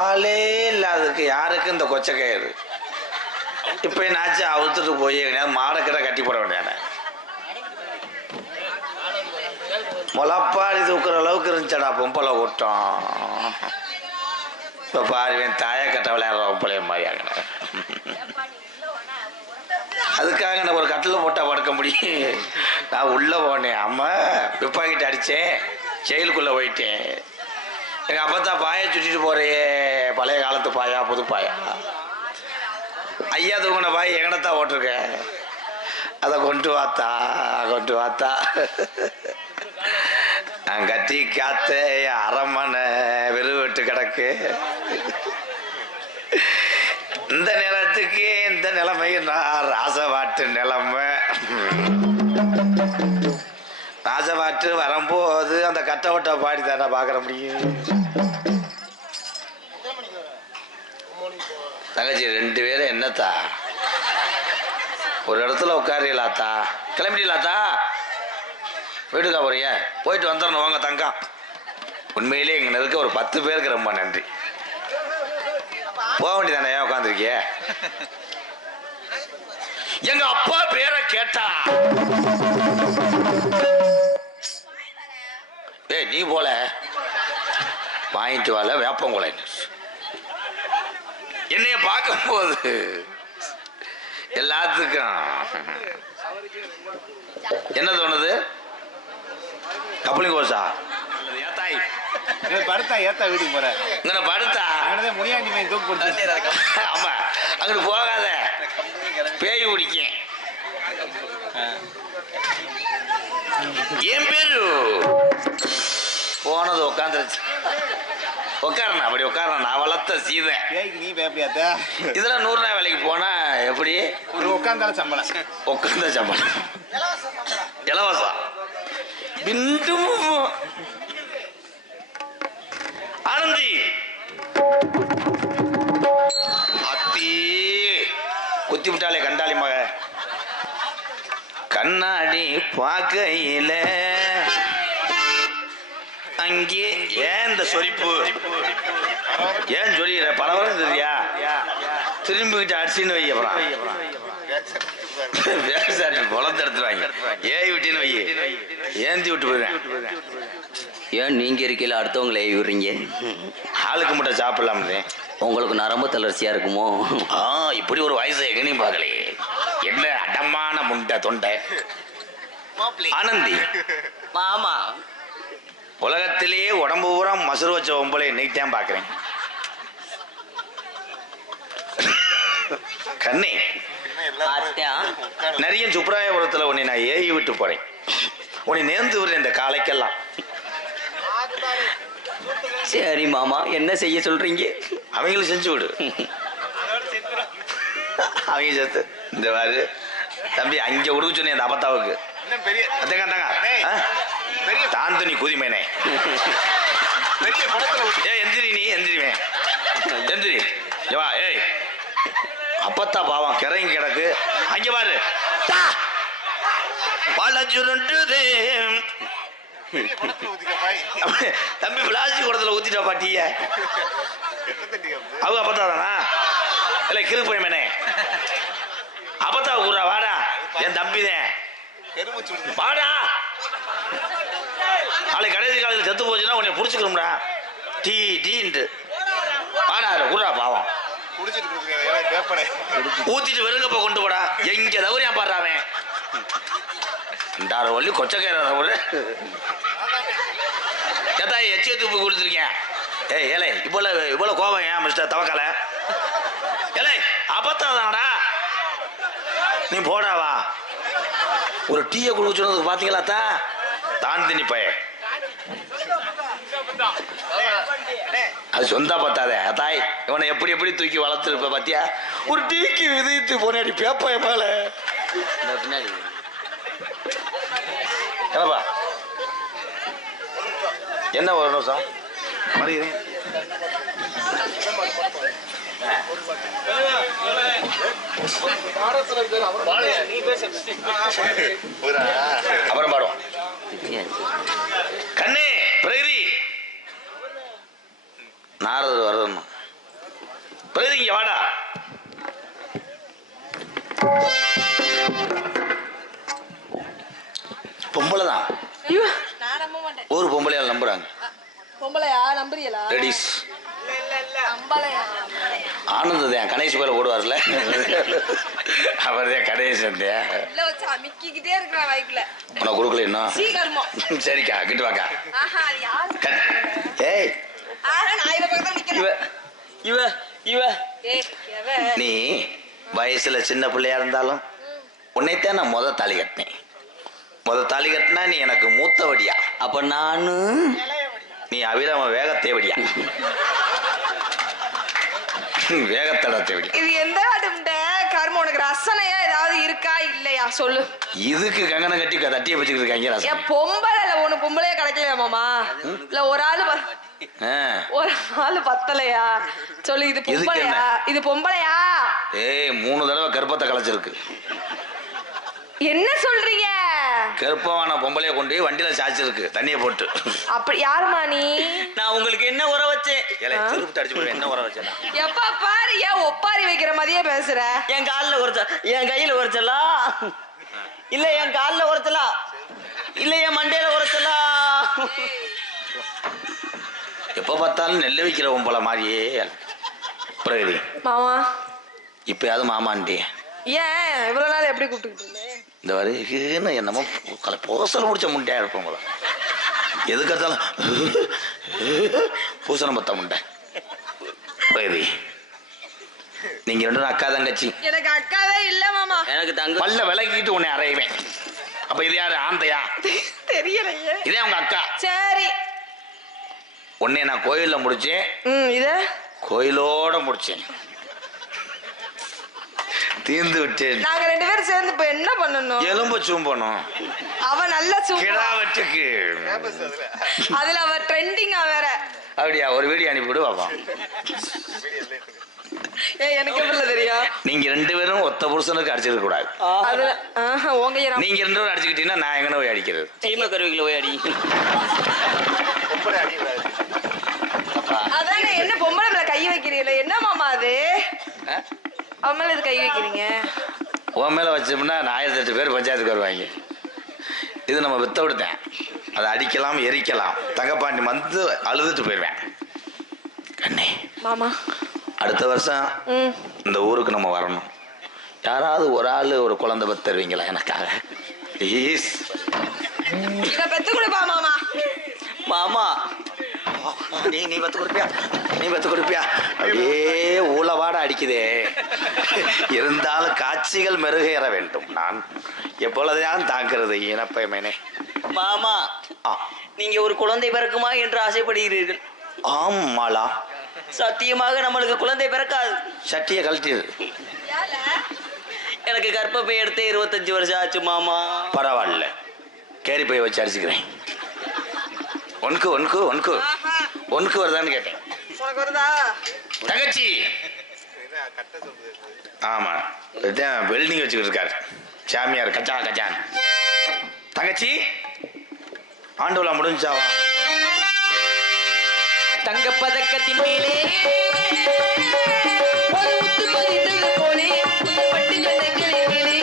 ஆளே இல்லாததுக்கு யாருக்கு இந்த கொச்சக்கயிறு? இப்ப என்னாச்சு, அவுத்துட்டு போய் மாடக்கிட்ட கட்டி போட வேண்டியானே. முளப்பாடி தூக்குற அளவுக்கு இருந்துச்சடா பொம்பளை கூட்டம். இப்ப பாருவேன் தாய கட்ட விளையாடுற பொம்பளைய மாதிரி ஆகின. அதுக்காக நான் ஒரு கட்டில் போட்டா படுக்க முடியும்? நான் உள்ள போனேன், அம்மா துப்பாக்கிட்டு அடிச்சேன், ஜெயிலுக்குள்ள போயிட்டேன். எங்க அப்பத்தான் பாயை சுட்டிட்டு போறையே, பழைய காலத்து பாயா புது பாயா? ஐயா தூங்கின பாய் எங்கனத்தான் ஓட்டிருக்க, அதை கொண்டு வாத்தா நான் கட்டி காத்த அரமனை வெறுவெட்டு கிடக்கு. இந்த நேரத்துக்கு இந்த நிலைமை நான் ராசவாட்டு நிலைமை. ராசவாட்டு வரும்போது அந்த கட்ட ஓட்ட பாடி தானே பார்க்கற முடியும். தங்கச்சி 2 பேரும் என்னத்தா ஒரு இடத்துல உட்காரலாத்தா? கிளம்பிடலாத்தா? வீட்டுக்கா போறீங்க? போயிட்டு வந்துடணும் வாங்க தங்கம். உண்மையிலே எங்க இருக்க ஒரு 10 பேருக்கு ரொம்ப நன்றி. போக வேண்டியதானே, ஏன் உட்காந்துருக்கிய? எங்க அப்பா பேரை கேட்டா ஏய் நீ போல வாங்கிட்டு வாழ வேப்பங்குளை. என்னைய பார்க்கும் போது எல்லாத்துக்கும் என்ன தோணுது? கப்பலிங் கோர்ஸா? படுத்தா ஏத்தா வீட்டுக்கு போற படுத்தா முனியாண்டி மீன் தூக்கு போட்டு. ஆமா, அங்கிட்டு போகாத, பேய் குடிக்கும். என் பேரு போனது உட்காந்துருச்சு. உட்காரண்ணா, அப்படி உட்காரண்ணா, நான் வளர்த்த சீதை. நீ பேப்பியாத்தா? இதுல 100 ரூபாய் வேலைக்கு போனா எப்படி? ஒரு உட்காந்தாலும் சம்பளம். உட்காந்த சம்பளம் இலவசம். பிண்டும் ஆனந்தி அத்தி குத்தி விட்டாலே கண்டாளி மக. கண்ணாடி பார்க்கையில அங்கே ஏன் இந்த சொரிப்பு? ஏன் சொல்லிடுற? பலவரம் தெரியா? திரும்பிக்கிட்டு அடிச்சுன்னு வை. அப்புறம் பொழந்து எடுத்துருவாங்க. ஏய் விட்டின்னு வை, ஏந்தி விட்டு போயிடுவேன். ஏன் நீங்க இருக்கையில அடுத்தவங்களை விடுறீங்க? ஆளுக்கு மட்டும் சாப்பிடலாம்னு. உங்களுக்கு நரம்பு தளர்ச்சியா இருக்குமோ? இப்படி ஒரு வயசு எங்கனையும் பார்க்கலையே. என்ன அடமான முண்டை தொண்டை. ஆனந்தி மாமா, உலகத்திலேயே உடம்பு பூரா மசுறு வச்ச பொம்பளை இன்னைக்கு தான் பார்க்குறேன். கண்ணே, நிறைய சுப்ராயபுரத்தில் உன்னை நான் ஏறி விட்டு போறேன். உன்னை நேர்ந்து விடுறேன் இந்த காலைக்கெல்லாம். சரி மாமா, என்ன செய்ய சொல்றீங்க? அவங்களும் செஞ்சு விடு. அவங்க சேர்த்து இந்த மாதிரி தம்பி அங்க கொடுக்க சொன்னேன் அந்த அப்பத்தாவுக்கு. தாந்தனி குதிமேனே, எந்திரி நீ எந்திரிவேன், எந்திரி வா. ஏய் அப்பத்தா பாவம் கிறங்கி கிடக்கு. அங்க பாரு, பழச்சுருண்டுதே தம்பி. பிளாஸ்டிக் குடத்துல ஊத்திட்டா பாட்டிய. அவங்க அப்பத்தா தானா? இல்ல கிறுக்கு போயமேனே. அப்பத்தா ஊரா வாடா, என் தம்பிதான் வாடா. நாளை கடைசி காலத்தில் செத்து போச்சுன்னா உன்னை புடிச்சுக்கணும்டா. டீ டீன்ட்டு வாடா ஊரா பாவம். ஊத்திட்டு வெறுங்கப்ப கொண்டு போடா. எங்க தவறியா பாடுறாவன் இந்த ஒல்லி கொச்சக்கேற ஏதாய் எச்சிய தூப்பு கொடுத்துருக்கேன். ஏய் ஏலே இவ்வளவு கோபம் ஏன் மிஸ்டர் தவக்கால? ஏலே அப்பத்தாதானடா நீ போடாவா. ஒரு டீயை கொடுக்க சொன்னதுக்கு பாத்தீங்களா தான் திணி பய. அது சொந்த பத்தாத தாய். இவனை எப்படி எப்படி தூக்கி வளர்த்துருப்ப பாத்தியா? ஒரு டீக்கு விதைத்து போனாடி பேப்ப மேல பின்னாடி என்னப்பா என்ன ஒரு நிமிஷம் மறிக்கிறேன். அப்புறம் பாடுவோம். கண்ணே பிரகதி நாரதர் வரணும். பிரகதி இங்க வாடா. பொம்பளை தான். நான் நம்ப மாட்டேன். ஒரு பொம்பளையால் நம்புறாங்க. பொம்பளையா நம்புறீங்களா? லேடிஸ் நம்பளையா? ஆனந்ததான் கணேஷ் பேர ஓடுவார்ல, அவர் தான் கணேசன். இல்ல வச்சு அமிக்கிக்கிட்டே இருக்கிறான் வைக்கல. உனக்கு கொடுக்கல இன்னும்? சீக்கிரமா. சரிக்கா கிட்டு வாக்கா. ஆஹா அது யாரு? ஏய் ஆஹா நான் இவ பக்கத்துல நிக்கிறேன். இவ இவ ஏய் எவ? நீ வயசுல சின்ன பிள்ளையா இருந்தாலும் உன்னைத்தான் நான் முத தாலி கட்டினேன். முத தாலி கட்டினா நீ எனக்கு மூத்தவடியா, அப்ப நானு நீ அபிராம வேகத்தேவடியா, வேகத்தட தேவடியா. இது எந்த ஆட்டும்ட கர்மம்? உனக்கு ரசனையா ஏதாவது இருக்கா இல்லையா சொல்லு. இதுக்கு கங்கணம் கட்டி தட்டியை வச்சுக்கிட்டு இருக்காங்க. ஏன் பொம்பளை இல்ல ஒண்ணு பொம்பளையா கிடைக்கலையா மாமா? இல்ல ஒரு ஆளு பத்தலையா? சொல்லு இது பொம்பளையா? இது பொம்பளையா? ஏய் 3 தடவை கர்ப்பத்தை கலைச்சிருக்கு. என்ன சொல்றீங்க? கர்ப்பமான பொம்பளைய கொண்டு போய் வண்டியில சாச்சிருக்கு தண்ணியை போட்டு. அப்படி யாருமா நீ? நான் உங்களுக்கு என்ன உர வச்சேன்? திருப்பிட்டு அடிச்சு போய் என்ன உர வச்சேன்? எப்ப பாரு ஏன் ஒப்பாரி வைக்கிற மாதிரியே பேசுற? என் காலில் உரைச்ச, என் கையில உரைச்சலா இல்ல என் காலில் உரைச்சலா இல்ல என் மண்டையில உரைச்சலா? எப்ப பார்த்தாலும் நெல்ல வைக்கிற பொம்பளை மாதிரியே பிரகதி. மாமா இப்பயாவது மாமான்டி. ஏன் இவ்வளவு நாள் எப்படி கூப்பிட்டுக்கிட்டு இருந்தேன்? இந்த வரைக்கும் என்னமோ பூசல் முடிச்ச முண்டையா இருப்போம் போல. எதுக்கு எடுத்தாலும் பூசணம் பத்த முண்டை. பிரகதி நீங்க 2 அக்கா தங்கச்சி. எனக்கு அக்காவே இல்ல மாமா. எனக்கு தங்க பல்ல விளக்கிட்டு உன்னை அறையுவேன். அப்ப இது யாரு? ஆந்தையா? தெரியலையே. இதே உங்க அக்கா. சரி உன்னை நான் கோயில்ல முடிச்சேன். இத கோயிலோட முடிச்சேன். தீர்ந்து விட்டேன். நாங்க 2 பேரும் சேர்ந்து இப்ப என்ன பண்ணணும்? எலும்பு சூம்பணும். அவ நல்ல கிடா வெட்டுக்கு. அதுல அவ ட்ரெண்டிங்கா வேற. அப்படியா? ஒரு வீடியோ அனுப்பிவிடு பாப்போம். எனக்கு எப்படி தெரியும்? நீங்க 2 பேரும் ஒத்த புருஷனுக்கு அடிச்சிருக்க கூடாது. அதுல உங்க நீங்க 2 பேரும் அடிச்சுக்கிட்டீங்கன்னா நான் எங்கன போய் அடிக்கிறது? சீம கருவிகளை போய் அடி. அதானே என்ன பொம்பளை மேல கை வைக்கிறீங்களா? என்ன மாமா அது? அவன் மேல இது கை வைக்கிறீங்க? உன் மேல வச்சோம்னா 1008 பேர் பஞ்சாயத்துக்கு வருவாங்க. இது நம்ம வித்த விடுத்தேன். அதை அடிக்கலாம் எரிக்கலாம். தங்கப்பாண்டி வந்து அழுதுட்டு போயிடுவேன். கண்ணே மாமா அடுத்த வருஷம் இந்த ஊருக்கு நம்ம வரணும். யாராவது ஒரு ஆள் ஒரு குழந்தை பெற்று தருவீங்களா எனக்காக ப்ளீஸ்? இத பெத்து கொடுப்பா மாமா. மாமா நீ பத்து கொடுப்பியா? நீ பத்து கொடுப்பியா? அப்படியே ஊழவாட அடிக்குதே. இருந்தாலும் காட்சிகள் மெருகேற வேண்டும். நான் எப்பொழுதான் தாக்குறது இனப்பயமேனே. மாமா நீங்க ஒரு குழந்தை பிறக்குமா என்று ஆசைப்படுகிறீர்கள்? ஆமாளா? சத்தியமாக நம்மளுக்கு குழந்தை பிறக்காது. சட்டியை கழட்டிடு. எனக்கு கர்ப்பப்பை எடுத்து 25 வருஷம் ஆச்சு மாமா. பரவாயில்ல, கேரி போய் வச்சு அடிச்சுக்கிறேன். ஒன்க்கு ஒன்க்கு ஒன்க்கு ஒன்க்கு வருதான்னு கேட்டேன். உனக்கு வருதா? தங்கச்சி ஆமா வெல்டிங் வச்சுக்கிட்டு இருக்காரு சாமியார். கச்சா கச்சான். தங்கச்சி ஆண்டோலா முடிஞ்சாவா? தங்க பதக்கத்தின் மேலே ஒரு முத்து பதித்தது போலே பட்டு கண்ணைகளின் மேலே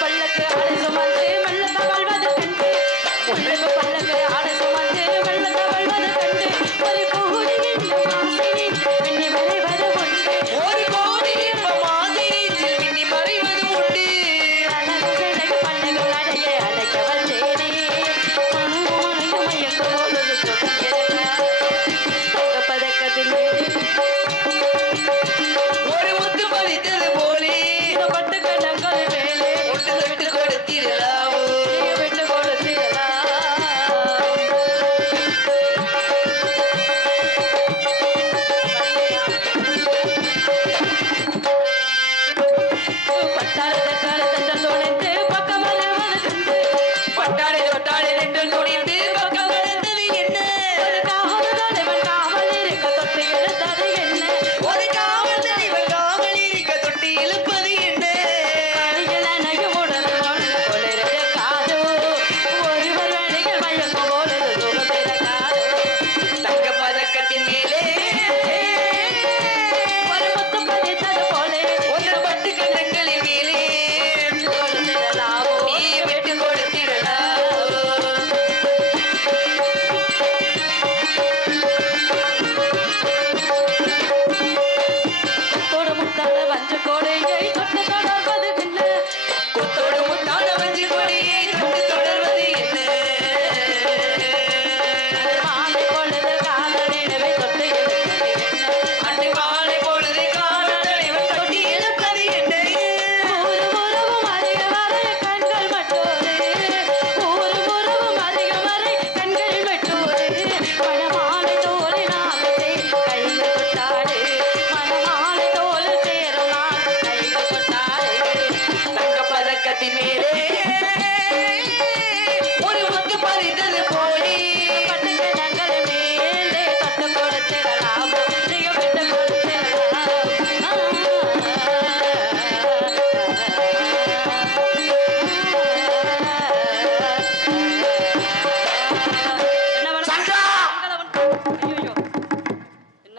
பல்லக்கு ஆடை சுமந்து மெல்ல தவள்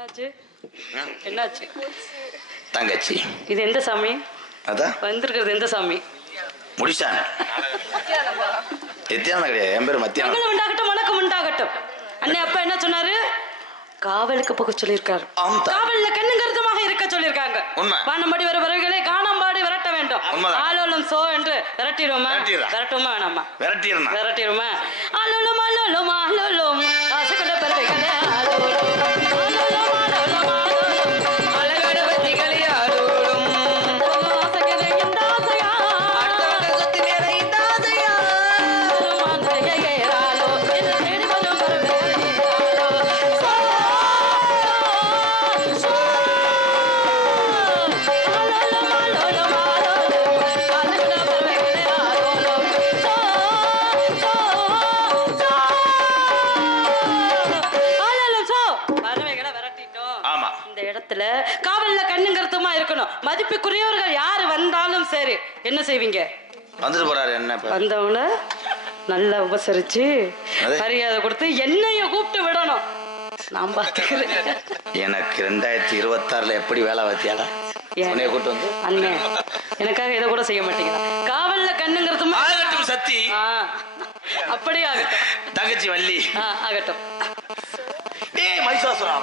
என்னாச்சு என்னாச்சு தங்கச்சி இது எந்த சாமி அதான் வந்திருக்கிறது எந்த சாமி முடிச்சாங்க நித்தியானந்தம் கிடையாது என் பேர் மத்தியானம் மங்களம் உண்டாகட்டும் வணக்கம் உண்டாகட்டும் அண்ணே அப்பா என்ன சொன்னாரு காவலுக்கு போக சொல்லியிருக்காரு ஆம் தான். காவல்ல கண்ணுங்கருத்துமாக இருக்க சொல்லியிருக்காங்க உண்மை. வானம்பாடி வர வரவுகளை காணாம்பாடி விரட்ட வேண்டும் உண்மைதான். ஆலோலம் சோ என்று விரட்டிடுவோமா விரட்டிடலாம். விரட்டுமா வேணாமா விரட்டிடுறா விரட்டிடுமா ஆலோலம் ஆலோலம் ஆலோலம் ஆசைக்கொண்ட பறவைகளே ஆலோலம் ஆலோலம் ஆலோலம் ஆலோலம் அழகான பத்திகளே ஆலோலம் ஆசைக்கதை இந்த ஆசையா அடுத்தவங்க சுத்தி வேற இந்த ஆசையா ஆலோ என்ன தேடி வரும் பறவைகளே ஆமா இந்த இடத்துல காவல்ல கண்ணுங்கருத்துமா இருக்கணும் மதிப்புக்குரியவர்கள் யாரு வந்தாலும் சரி என்ன செய்வீங்க வந்துட்டு போறாரு என்ன இப்ப? வந்தவங்கள நல்லா உபசரிச்சு அது? மரியாதை கொடுத்து என்னைய கூப்பிட்டு விடணும் நான் பாத்துக்கிறேன் எனக்கு 2026 எப்படி வேலை வாத்தியாடா உன்னைய கூட்டு வந்து அண்ணே எனக்காக இதை கூட செய்ய மாட்டீங்களா காவல்ல கண்ணுங்கிறதுமா ஆகட்டும் சத்தி அப்படியே ஆகட்டும் தங்கச்சி வள்ளி ஆகட்டும் ஏய் மைசாசுரா